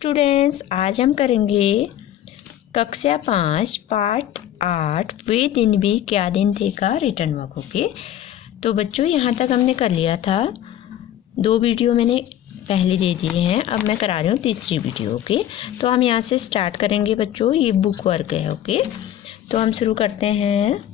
Students, आज हम करेंगे कक्षा 5 पार्ट 8 वे दिन भी क्या दिन थे का रिटर्न वर्क। ओके, तो बच्चों यहाँ तक हमने कर लिया था। 2 वीडियो मैंने पहले दे दिए हैं, अब मैं करा रही हूँ तीसरी वीडियो। ओके, तो हम यहाँ से स्टार्ट करेंगे बच्चों। ये बुक वर्क है। ओके, तो हम शुरू करते हैं।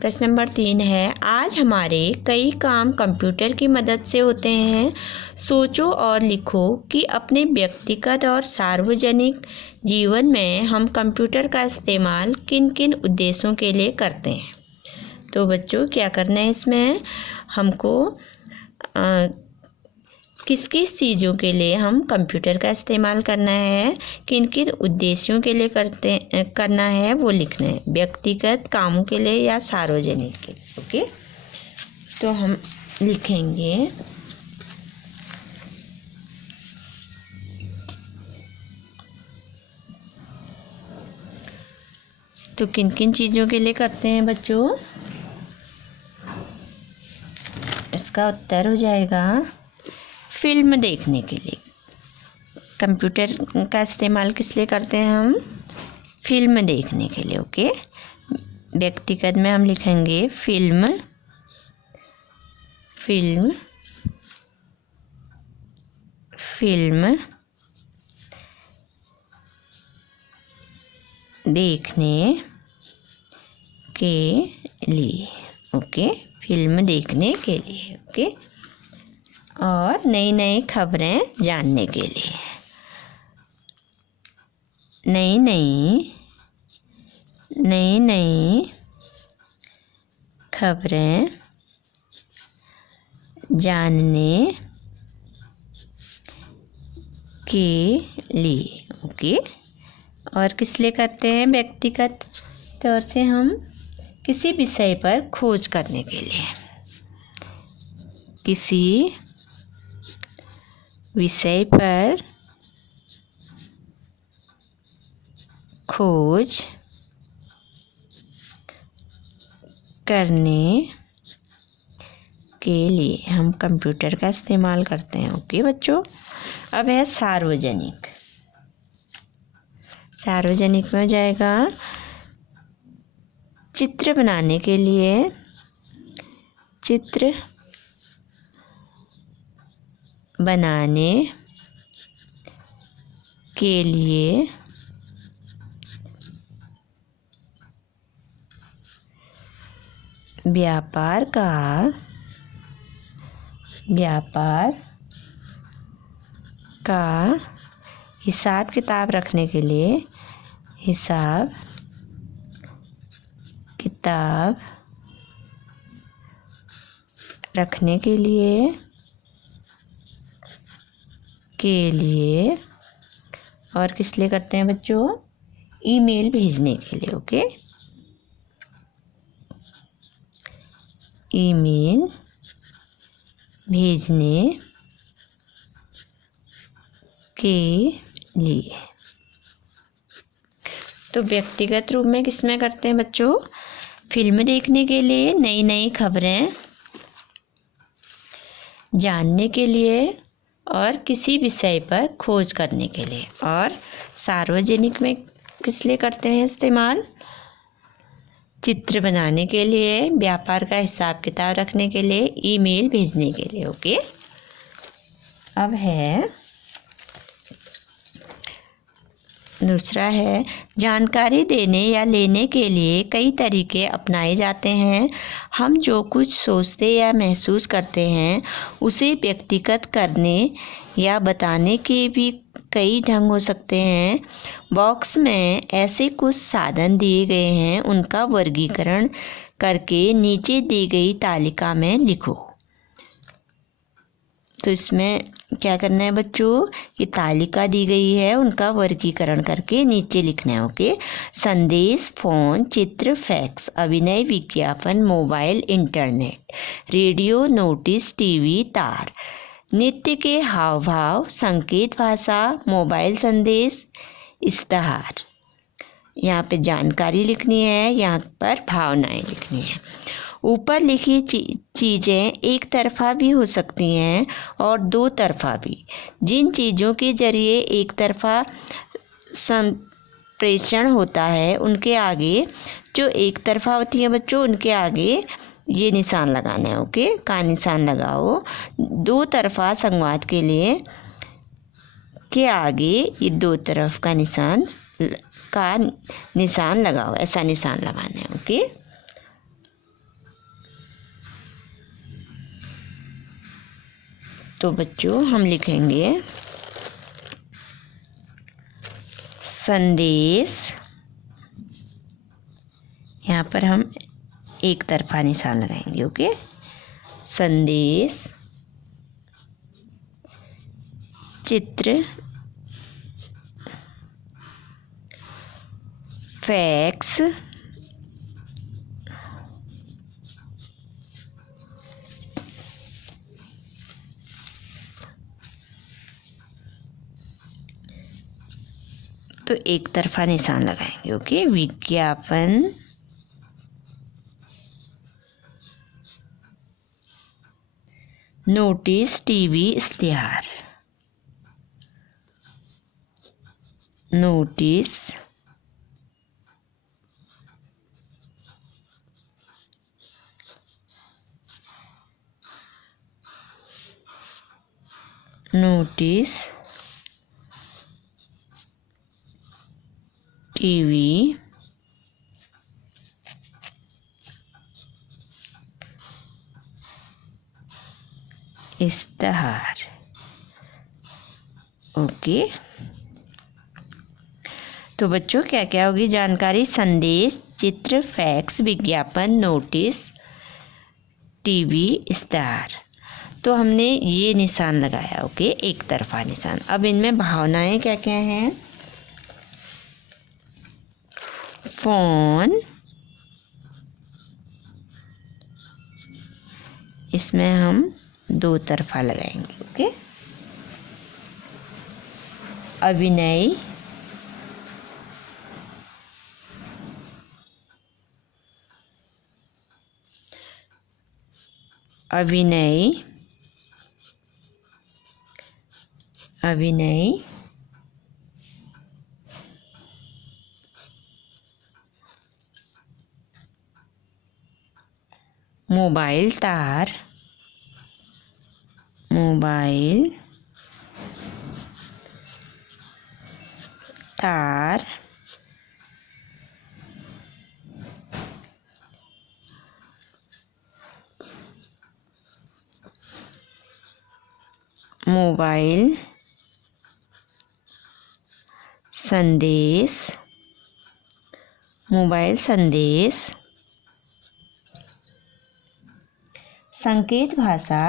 प्रश्न नंबर 3 है, आज हमारे कई काम कंप्यूटर की मदद से होते हैं। सोचो और लिखो कि अपने व्यक्तिगत और सार्वजनिक जीवन में हम कंप्यूटर का इस्तेमाल किन किन उद्देश्यों के लिए करते हैं। तो बच्चों क्या करना है, इसमें हमको किस किस चीज़ों के लिए हम कंप्यूटर का इस्तेमाल करना है, किन किन उद्देश्यों के लिए करना है वो लिखना है, व्यक्तिगत कामों के लिए या सार्वजनिक के लिए। ओके, तो हम लिखेंगे तो किन किन चीज़ों के लिए करते हैं बच्चों। इसका उत्तर हो जाएगा फिल्म देखने के लिए। कंप्यूटर का इस्तेमाल किस लिए करते हैं हम? फिल्म देखने के लिए। ओके, व्यक्तिगत में हम लिखेंगे फिल्म फिल्म फिल्म देखने के लिए। ओके, फिल्म देखने के लिए। ओके, और नई नई खबरें जानने के लिए, नई नई खबरें जानने के लिए। ओके, और किस लिए करते हैं? व्यक्तिगत तौर से हम किसी विषय पर खोज करने के लिए, किसी विषय पर खोज करने के लिए हम कंप्यूटर का इस्तेमाल करते हैं। ओके बच्चों, अब है सार्वजनिक। सार्वजनिक में हो जाएगा चित्र बनाने के लिए, चित्र बनाने के लिए, व्यापार का हिसाब किताब रखने के लिए, हिसाब किताब रखने के लिए और किस लिए करते हैं बच्चों? ईमेल भेजने के लिए। ओके, ईमेल भेजने के लिए। तो व्यक्तिगत रूप में किस में करते हैं बच्चों? फिल्म देखने के लिए, नई नई खबरें जानने के लिए और किसी विषय पर खोज करने के लिए। और सार्वजनिक में किस लिए करते हैं इस्तेमाल? चित्र बनाने के लिए, व्यापार का हिसाब किताब रखने के लिए, ईमेल भेजने के लिए। ओके, अब है दूसरा है, जानकारी देने या लेने के लिए कई तरीके अपनाए जाते हैं। हम जो कुछ सोचते या महसूस करते हैं उसे व्यक्तिगत करने या बताने के भी कई ढंग हो सकते हैं। बॉक्स में ऐसे कुछ साधन दिए गए हैं, उनका वर्गीकरण करके नीचे दी गई तालिका में लिखो। तो इसमें क्या करना है बच्चों? ये तालिका दी गई है, उनका वर्गीकरण करके नीचे लिखना है। ओके, संदेश, फोन, चित्र, फैक्स, अभिनय, विज्ञापन, mobile, internet, radio, notice, TV, तार, नृत्य के हाव भाव, संकेत भाषा, मोबाइल संदेश, इश्तहार। यहाँ पे जानकारी लिखनी है, यहाँ पर भावनाएं लिखनी है। ऊपर लिखी चीज़ें एक तरफा भी हो सकती हैं और दो तरफा भी। जिन चीज़ों के जरिए एक तरफा संप्रेषण होता है उनके आगे, जो एक तरफा होती है बच्चों, उनके आगे ये निशान लगाना है। ओके, का निशान लगाओ। दो तरफा संवाद के लिए के आगे ये दो तरफ का निशान लगाओ, ऐसा निशान लगाना है। ओके, तो बच्चों हम लिखेंगे संदेश, यहाँ पर हम एक तरफा निशान लगाएंगे। ओके, संदेश, चित्र, फैक्स, तो एक तरफा निशान लगाएंगे। ओके, विज्ञापन, नोटिस, टीवी इश्तिहार, नोटिस, नोटिस, टीवी, इश्तिहार। ओके, तो बच्चों क्या क्या होगी जानकारी? संदेश, चित्र, फैक्स, विज्ञापन, नोटिस, टीवी, इश्तिहार। तो हमने ये निशान लगाया। ओके, एक तरफा निशान। अब इनमें भावनाएं क्या क्या हैं? फोन, इसमें हम दो तरफा लगाएंगे। ओके, अभिनय, अभिनय, अभिनय, मोबाइल तार, मोबाइल तार, मोबाइल संदेश, मोबाइल संदेश, संकेत भाषा,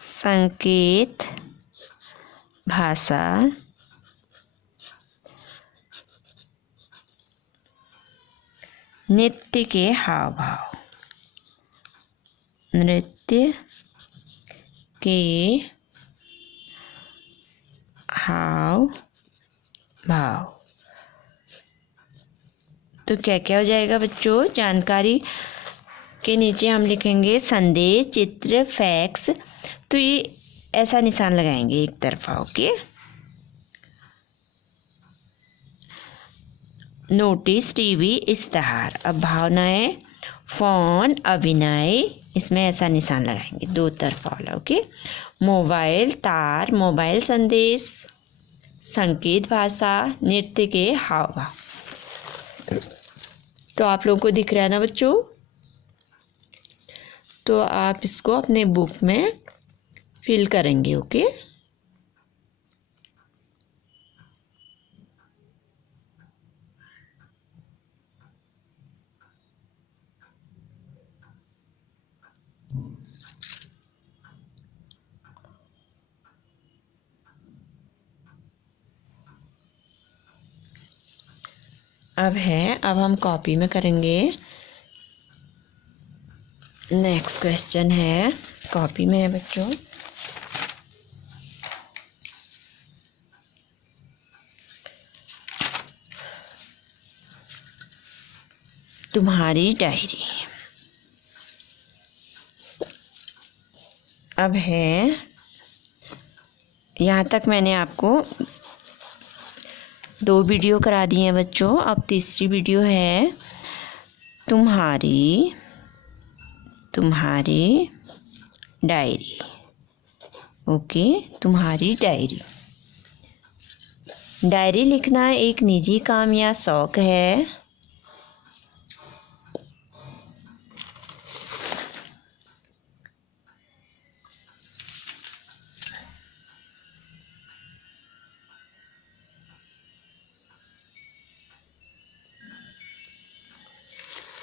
संकेत भाषा, नृत्य के हाव भाव, नृत्य के हाव भाव। तो क्या क्या हो जाएगा बच्चों? जानकारी के नीचे हम लिखेंगे संदेश, चित्र, फैक्स। तो ये ऐसा निशान लगाएंगे एक तरफा। ओके, नोटिस, टीवी, इश्तिहार। अब भावनाएं, फोन, अभिनय, इसमें ऐसा निशान लगाएंगे दो तरफा वाला। ओके, मोबाइल तार, मोबाइल संदेश, संकेत भाषा, नृत्य के हाव भाव। तो आप लोगों को दिख रहा है ना बच्चों? तो आप इसको अपने बुक में फिल करेंगे। ओके, अब हम कॉपी में करेंगे। नेक्स्ट क्वेश्चन है, कॉपी में है बच्चों। तुम्हारी डायरी। अब है, यहाँ तक मैंने आपको 2 वीडियो करा दी हैं बच्चों। अब तीसरी वीडियो है तुम्हारी डायरी। ओके, तुम्हारी डायरी। डायरी लिखना एक निजी काम या शौक है।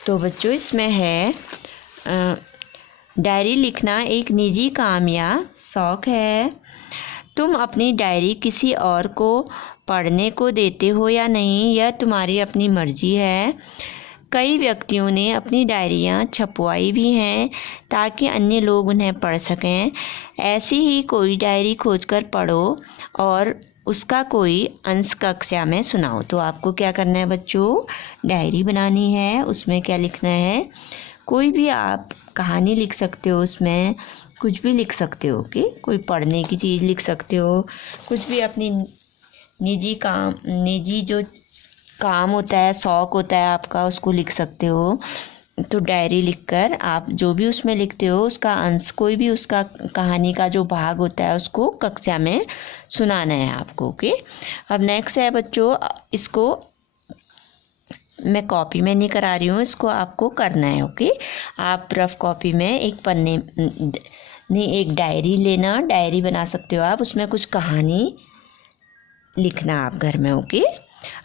तो बच्चों इसमें है डायरी लिखना एक निजी काम या शौक है। तुम अपनी डायरी किसी और को पढ़ने को देते हो या नहीं, यह तुम्हारी अपनी मर्जी है। कई व्यक्तियों ने अपनी डायरियाँ छपवाई भी हैं ताकि अन्य लोग उन्हें पढ़ सकें। ऐसी ही कोई डायरी खोजकर पढ़ो और उसका कोई अंश कक्षा में सुनाओ। तो आपको क्या करना है बच्चों, डायरी बनानी है। उसमें क्या लिखना है, कोई भी आप कहानी लिख सकते हो, उसमें कुछ भी लिख सकते हो कि कोई पढ़ने की चीज़ लिख सकते हो, कुछ भी अपनी निजी जो काम होता है, शौक़ होता है आपका, उसको लिख सकते हो। तो डायरी लिखकर आप जो भी उसमें लिखते हो उसका अंश, कोई भी उसका कहानी का जो भाग होता है उसको कक्षा में सुनाना है आपको। ओके, अब नेक्स्ट है बच्चों, इसको मैं कॉपी में नहीं करा रही हूँ, इसको आपको करना है। ओके, आप रफ कॉपी में एक पन्ने नहीं, एक डायरी लेना, डायरी बना सकते हो आप, उसमें कुछ कहानी लिखना आप घर में। ओके,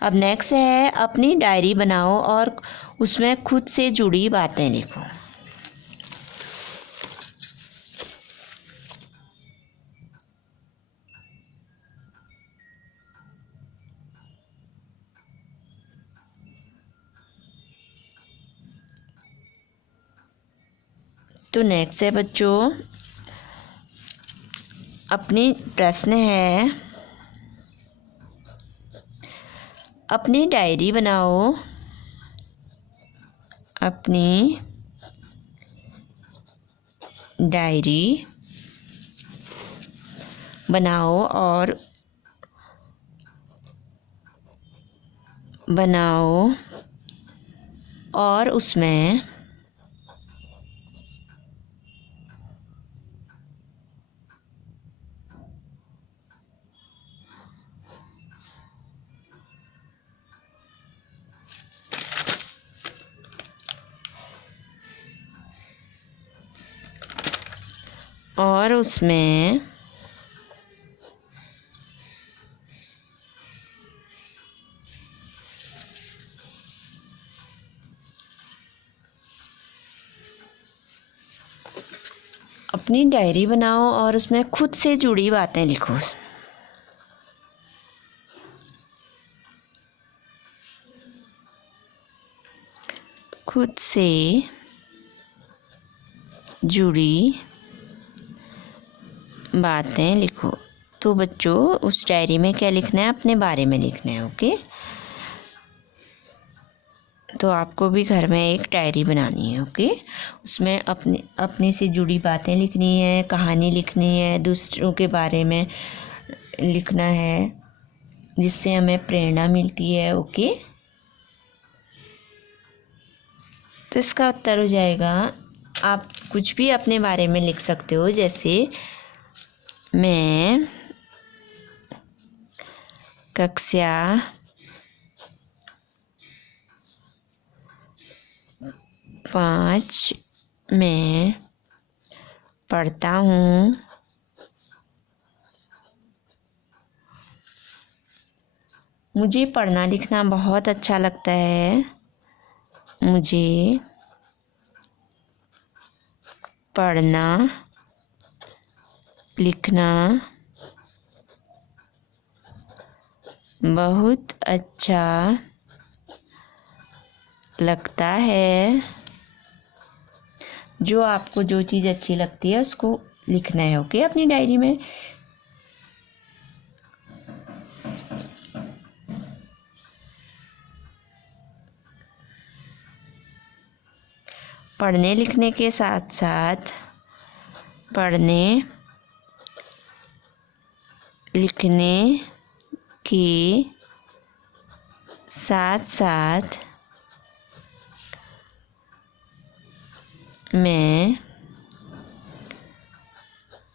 अब नेक्स्ट है अपनी डायरी बनाओ और उसमें खुद से जुड़ी बातें लिखो। तो नेक्स्ट है बच्चों, अपनी प्रश्न है, अपनी डायरी बनाओ, अपनी डायरी बनाओ और उसमें अपनी डायरी बनाओ और उसमें खुद से जुड़ी बातें लिखो। खुद से जुड़ी बातें लिखो। तो बच्चों उस डायरी में क्या लिखना है, अपने बारे में लिखना है। ओके, तो आपको भी घर में एक डायरी बनानी है। ओके, उसमें अपने से जुड़ी बातें लिखनी है, कहानी लिखनी है, दूसरों के बारे में लिखना है जिससे हमें प्रेरणा मिलती है। ओके, तो इसका उत्तर हो जाएगा, आप कुछ भी अपने बारे में लिख सकते हो, जैसे मैं कक्षा 5 में पढ़ता हूँ। मुझे पढ़ना लिखना बहुत अच्छा लगता है। मुझे पढ़ना लिखना बहुत अच्छा लगता है। जो आपको जो चीज़ अच्छी लगती है उसको लिखना है। ओके, अपनी डायरी में। पढ़ने लिखने के साथ साथ पढ़ने लिखने के साथ साथ मैं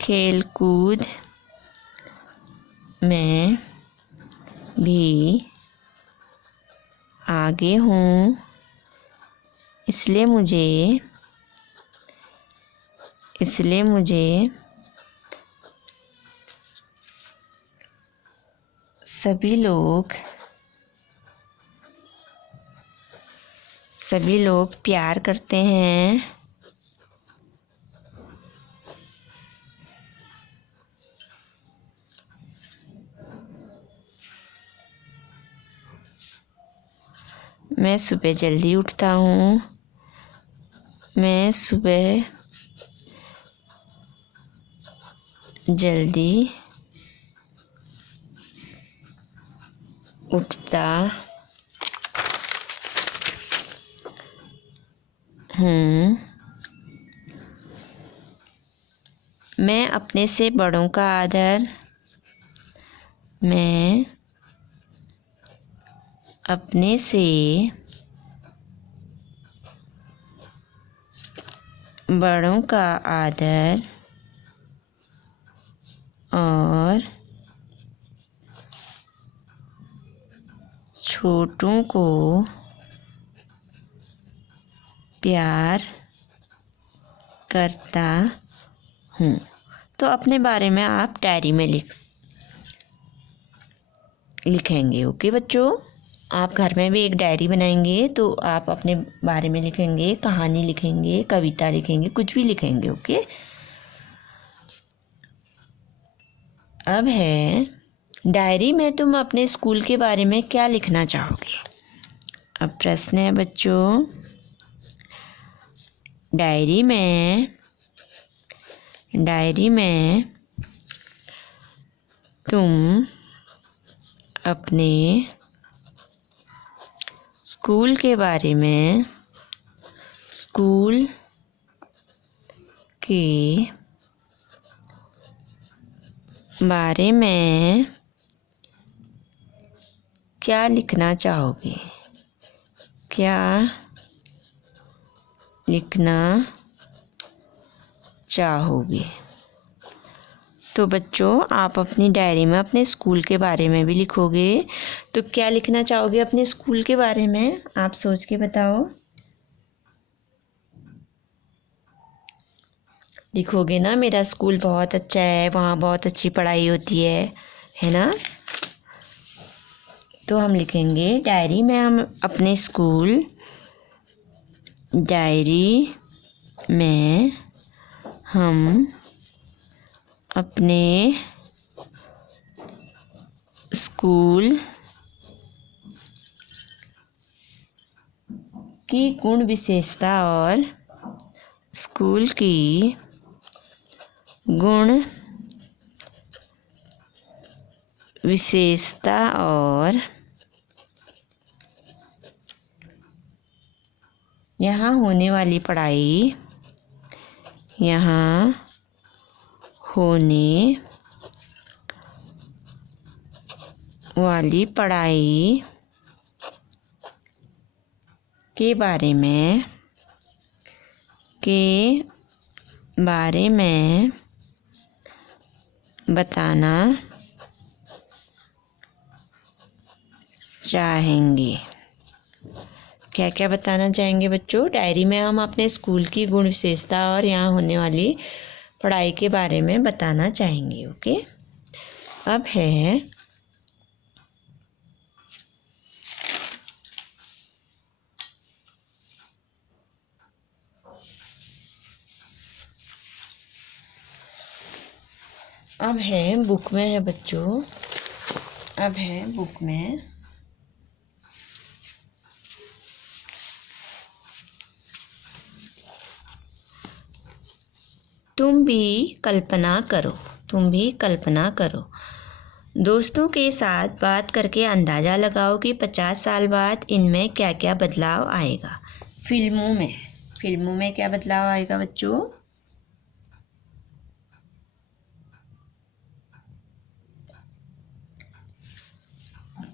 खेल कूद में भी आगे हूँ, इसलिए मुझे सभी लोग प्यार करते हैं। मैं सुबह जल्दी उठता हूँ। मैं सुबह जल्दी उठता हूँ। मैं अपने से बड़ों का आदर और छोटों को प्यार करता हूँ। तो अपने बारे में आप डायरी में लिखेंगे। ओके बच्चों, आप घर में भी एक डायरी बनाएंगे तो आप अपने बारे में लिखेंगे, कहानी लिखेंगे, कविता लिखेंगे, कुछ भी लिखेंगे। ओके। अब है डायरी में तुम अपने स्कूल के बारे में क्या लिखना चाहोगे। अब प्रश्न है बच्चों, डायरी में तुम अपने स्कूल के बारे में क्या लिखना चाहोगे? तो बच्चों, आप अपनी डायरी में अपने स्कूल के बारे में भी लिखोगे। तो क्या लिखना चाहोगे अपने स्कूल के बारे में? आप सोच के बताओ। लिखोगे ना, मेरा स्कूल बहुत अच्छा है, वहाँ बहुत अच्छी पढ़ाई होती है ना। तो हम लिखेंगे डायरी में हम अपने स्कूल की गुण विशेषता और स्कूल की गुण विशेषता और यहाँ होने वाली पढ़ाई के बारे में बताना चाहेंगे। क्या क्या बताना चाहेंगे बच्चों? डायरी में हम अपने स्कूल की गुण विशेषता और यहाँ होने वाली पढ़ाई के बारे में बताना चाहेंगे। ओके। अब है बुक में है बच्चों। अब है बुक में तुम भी कल्पना करो। दोस्तों के साथ बात करके अंदाज़ा लगाओ कि 50 साल बाद इनमें क्या क्या बदलाव आएगा। फिल्मों में फिल्मों में क्या बदलाव आएगा बच्चों?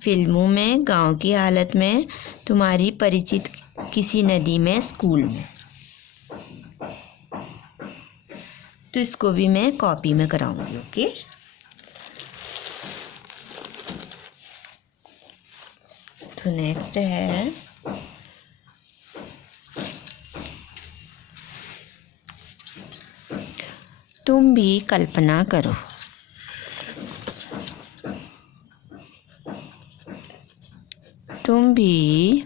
फिल्मों में गांव की हालत में, तुम्हारी परिचित किसी नदी में, स्कूल में। तो इसको भी मैं कॉपी में कराऊंगी। ओके, तो नेक्स्ट है तुम भी कल्पना करो। तुम भी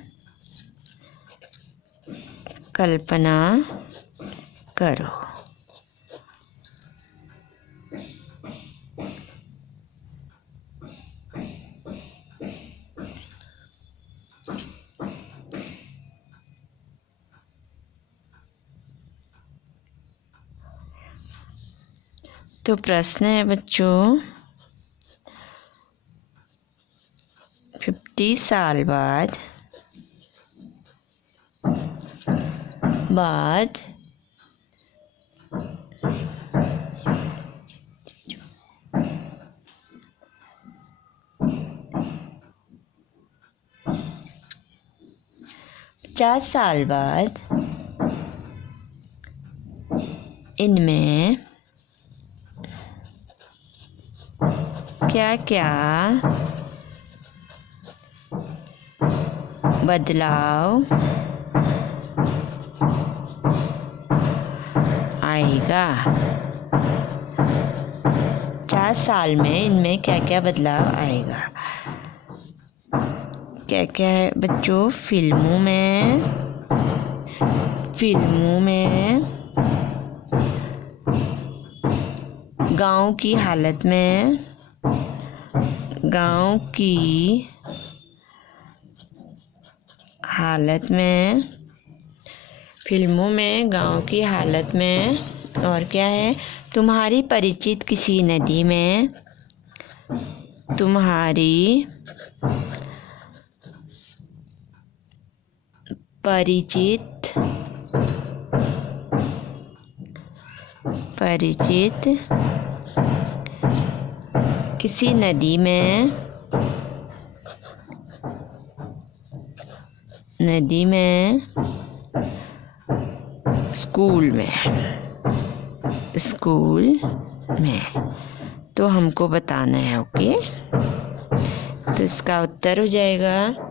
कल्पना करो। तो प्रश्न है बच्चों, 50 साल बाद 50 साल बाद इनमें क्या क्या बदलाव आएगा? 50 साल में इनमें क्या क्या बदलाव आएगा? क्या क्या है बच्चों? फिल्मों में गांव की हालत में, फिल्मों में गांव की हालत में, और क्या है? तुम्हारी परिचित किसी नदी में, तुम्हारी परिचित किसी नदी में, स्कूल में। तो हमको बताना है। ओके, तो इसका उत्तर हो जाएगा